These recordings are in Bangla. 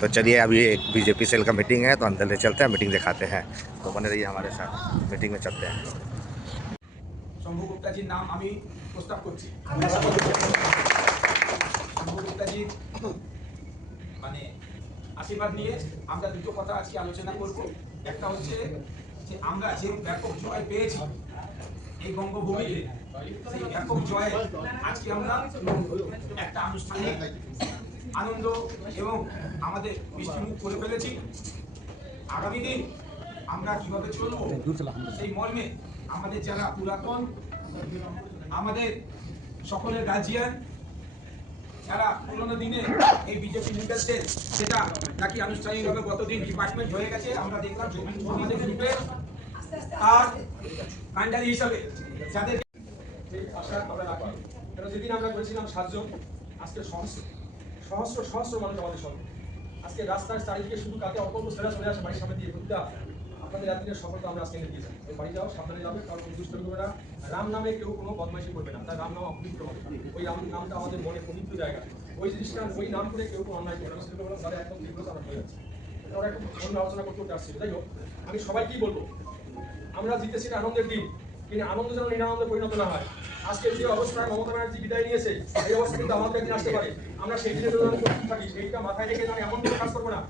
तो चलिए अभी एक बीजेपी सेल का मीटिंग है, तो अंदर ले चलते हैं, मीटिंग दिखाते हैं। तो बने रहिए हमारे साथ, मीटिंग में चलते हैं। शंभू गुप्ता जी नाम আমি প্রস্তাব করছি। শম্ভু গুপ্তাজি মানে আশীর্বাদ নিয়ে আমরা দুটো কথা আজকে আলোচনা করব। একটা হচ্ছে যে আমরা যে ব্যাপক জয় পেয়েছি এই বঙ্গভূমিতে, সেই ব্যাপক জয়ে আজকে আমরা একটা আনুষ্ঠানিক আনন্দ এবং আমাদের মিষ্টিমুখ করে ফেলেছি। আগামী দিন আমরা কিভাবে চলবো সেই মর্মে আমাদের যারা পুরাতন, আমাদের সকলের গার্জিয়ান, যারা পুরোনো দিনে এই বিজেপি লিডার সেল, সেটা নাকি আনুষ্ঠানিকভাবে গতদিন ডিপার্টমেন্ট হয়ে গেছে আমরা দেখলাম আমাদের গ্রুপে, আর কান্ডারি হিসাবে যাদের আশা আমরা রাখি। কারণ যেদিন আমরা করেছিলাম 7 জন, আজকে সহস্র সহস্র মানুষ আমাদের সঙ্গে। আজকে রাস্তার চারিদিকে শুধু কাকে অল্প ছেড়া চলে আসে বাড়ির সামনে দিয়ে ঘুরতে। আপনাদের রাত্রির সফলতা আমরা আজকে এনে দিয়েছি। বাড়ি যাও, সাবধানে যাবে, কারণ দুষ্ট করবে না। রাম নামে কেউ কোনো বদমাইশি করবে না, তার রাম নাম অপবিত্র হবে। ওই রাম নামটা আমাদের মনে পবিত্র জায়গা, ওই জিনিসটা ওই নাম করে কেউ কোনো অন্যায় করবে না। সেটা বলে তারা একদম তীব্রতা হয়ে যাচ্ছে। ওরা একটু অন্য আলোচনা করতে আসছিল। যাই হোক, আমি সবাইকেই বলবো আমরা জিতেছি আনন্দের দিন, কিন্তু আনন্দ যেন নিরানন্দে পরিণত না হয়। আজকে যে অবস্থায় মমতা ব্যানার্জি বিদায় নিয়েছে, এই অবস্থা কিন্তু আমাদের একদিন আসতে পারে। আমরা সেই দিনের জন্য থাকি, সেইটা মাথায় রেখে আমি এমন কোনো কাজ করবো না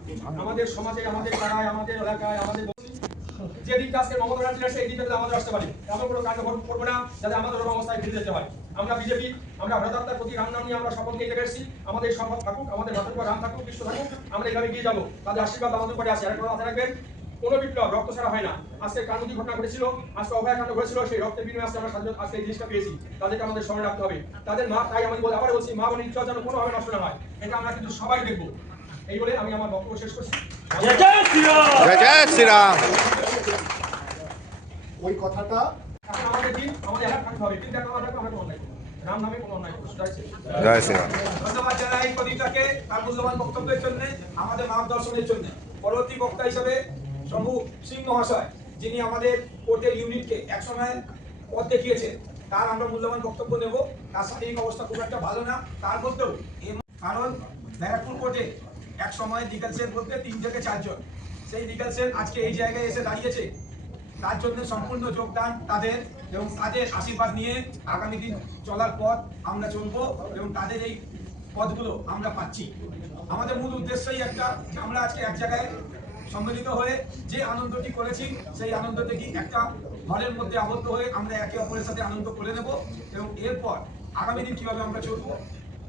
আমাদের সমাজে, আমাদের পাড়ায়, আমাদের এলাকায়, আমাদের যেদিন আজকে মমতা ব্যানার্জি আসে এই দিনটা আমাদের আসতে পারে। এমন কোনো কার্যক্রম করবো না যাতে আমাদের অবস্থায় ফিরে যেতে হয়। আমরা বিজেপি, আমরা ভারতাত্মার প্রতি রাম নাম নিয়ে আমরা শপথ নিতে পেরেছি। আমাদের শপথ থাকুক, আমাদের ভারতের পর রাম থাকুক, বিশ্ব থাকুক, আমরা এভাবে এগিয়ে যাবো। তাদের আশীর্বাদ আমাদের পরে আছে। একটা মাথায় রাখবেন, কোনো বিপ্লব রক্ত ছাড়া হয় না। আজকে কানুদি ঘটনা ঘটেছিল, আজকে অভয়াকাণ্ড ঘটেছিল, সেই রক্তের বিনিময়ে আজকে আমরা স্বাধীনতা, আজকে এই জিনিসটা পেয়েছি। তাদেরকে আমাদের স্মরণে রাখতে হবে। তাদের মা, তাই আমি আবার বলছি, মা বোনের ইচ্ছা যেন কোনোভাবে নষ্ট না হয়, এটা আমরা কিন্তু সবাই দেখবো। এই বলে আমি আমার বক্তব্য শেষ করছি। জয় জয় শ্রীরাম। ওই কথাটা আমাদের দিন আমাদের এলাকা থাকতে হবে, কিন্তু একটা কথা আমরা কোনো অন্যায় করবো না। রাম নামে কোনো অন্যায় করবো। জয় শ্রীরাম। ধন্যবাদ জানাই প্রদীপটাকে তার মূল্যবান বক্তব্যের জন্য, আমাদের মার্গদর্শনের জন্য। পরবর্তী বক্তা হিসেবে শম্ভু সিং মহাশয়, যিনি আমাদের কোর্টের ইউনিটকে একসময় পথ দেখিয়েছেন, তার আমরা মূল্যবান বক্তব্য নেব। তার শারীরিক অবস্থা খুব একটা ভালো না, তার মধ্যেও কারণ ব্যারাকপুর কোর্টে এক সময় লিগাল সেল বলতে 3 থেকে 4 জন, সেই লিগাল সেল আজকে এই জায়গায় এসে দাঁড়িয়েছে। তার জন্য সম্পূর্ণ যোগদান তাদের, এবং তাদের আশীর্বাদ নিয়ে আগামী দিন চলার পথ আমরা চলবো, এবং তাদের এই পথগুলো আমরা পাচ্ছি। আমাদের মূল উদ্দেশ্যই একটা, যে আমরা আজকে এক জায়গায় সম্মিলিত হয়ে যে আনন্দটি করেছি, সেই আনন্দটি কি একটা ঘরের মধ্যে আবদ্ধ হয়ে আমরা একে অপরের সাথে আনন্দ করে নেব, এবং এরপর আগামী দিন কিভাবে আমরা চলবো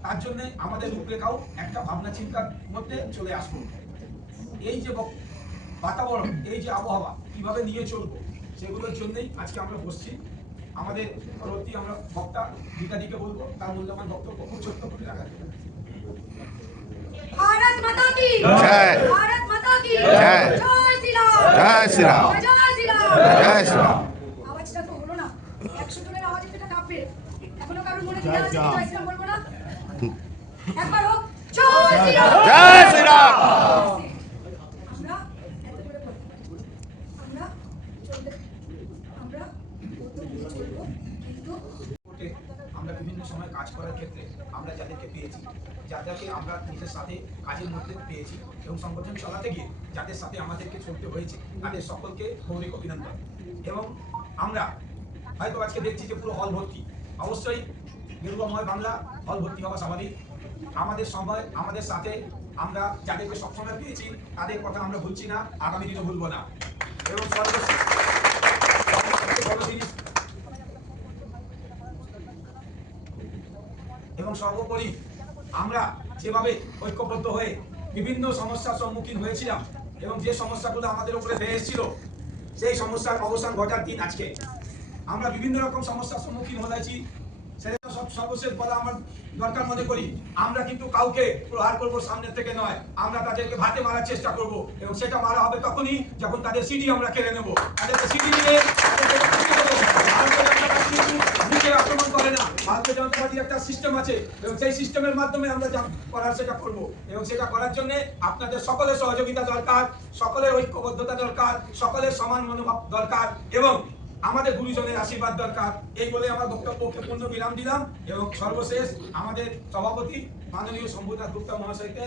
তার জন্য আমাদের রূপরেখাও একটা ভাবনা চিন্তার মধ্যে চলে আসবো। এই যে বাতাবরণ, এই যে আবহাওয়া কিভাবে নিয়ে চলবো, সেগুলোর জন্যই আজকে আমরা বসছি। আমাদের পরবর্তী আমরা বক্তা গীতাদিকে বলবো তার মূল্যবান বক্তব্য খুব ছোট্ট করে রাখা। भारत माता की जय। भारत माता की जय। जय श्री राम। जय श्री राम। जय श्री राम। জয় শ্রীরাম। আওয়াজটা তো হলো না, 100 জনের আওয়াজে এটা কাঁপবে। এখনো কারোর মনে জয় আছে, জয় শ্রী রাম বলবো না? একবার হোক, জয় শ্রী রাম। জয় শ্রীরাম। আমরা এত জোরে বলবো, আমরা চলতে, আমরা চলবো, কিন্তু আমরা বিভিন্ন সময় কাজ করার ক্ষেত্রে আমরা যাদেরকে পেয়েছি, যাদেরকে আমরা নিজের সাথে কাজের মধ্যে পেয়েছি, এবং সংগঠন চালাতে গিয়ে যাদের সাথে আমাদেরকে চলতে হয়েছে, তাদের সকলকে গৌরব অভিনন্দন। এবং আমরা হয়তো আজকে দেখছি যে পুরো হল ভর্তি, অবশ্যই গেরুয়াময় বাংলা হল ভর্তি হওয়া স্বাভাবিক। আমাদের সময়, আমাদের সাথে আমরা যাদেরকে সবসময় পেয়েছি তাদের কথা আমরা ভুলছি না, আগামী দিনে ভুলবো না। এবং সর্বশেষ বড় জিনিস এবং সর্বোপরি আমরা যেভাবে ঐক্যবদ্ধ হয়ে বিভিন্ন সমস্যার সম্মুখীন হয়েছিলাম, এবং যে সমস্যাগুলো আমাদের উপরে ধেয়ে এসেছিল, সেই সমস্যার অবসান ঘটার দিন আজকে। আমরা বিভিন্ন রকম সমস্যার সম্মুখীন হয়েছি, সেটা সর্বশেষ বলা আমার দরকার মনে করি। আমরা কিন্তু কাউকে প্রহার করবো সামনের থেকে নয়, আমরা তাদেরকে ভাতে মারার চেষ্টা করব, এবং সেটা মারা হবে তখনই যখন তাদের সিডি আমরা কেড়ে নেব। তাদেরকে সিডি নিয়ে আক্রমণ করে না, ভারতীয় জনতা পার্টির একটা সিস্টেম আছে, এবং সেই সিস্টেমের মাধ্যমে আমরা যা করার সেটা করব। এবং সেটা করার জন্য আপনাদের সকলের সহযোগিতা দরকার, সকলের ঐক্যবদ্ধতা দরকার, সকলের সমান মনোভাব দরকার, এবং আমাদের গুরুজনের আশীর্বাদ দরকার। এই বলে আমার বক্তব্যকে পূর্ণ বিরাম দিলাম, এবং সর্বশেষ আমাদের সভাপতি মাননীয় শম্ভুনাথ গুপ্তা মহাশয়কে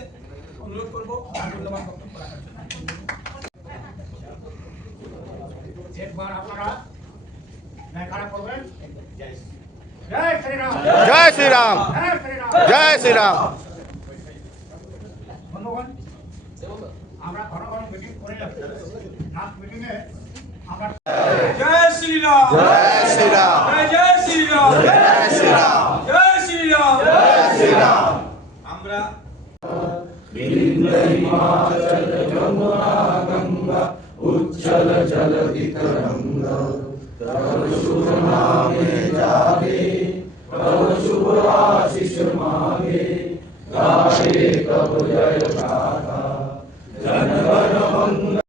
অনুরোধ করবো আর মূল্যবান বক্তব্য রাখার জন্য। একবার আপনারা খারাপ করবেন। জয় শ্রীরাম, जय श्री राम, জয় শ্রীরাম। जय श्री राम। বন্ধুগণ, আমরা ঘন ঘন মিটিং করে যাচ্ছি। লাস্ট মিটিংয়ে আমরা জয় শ্রীরাম, जय श्री राम, জয় শ্রীরাম, जय श्री राम, জয় শ্রীরাম, जय श्री राम। আমরা जय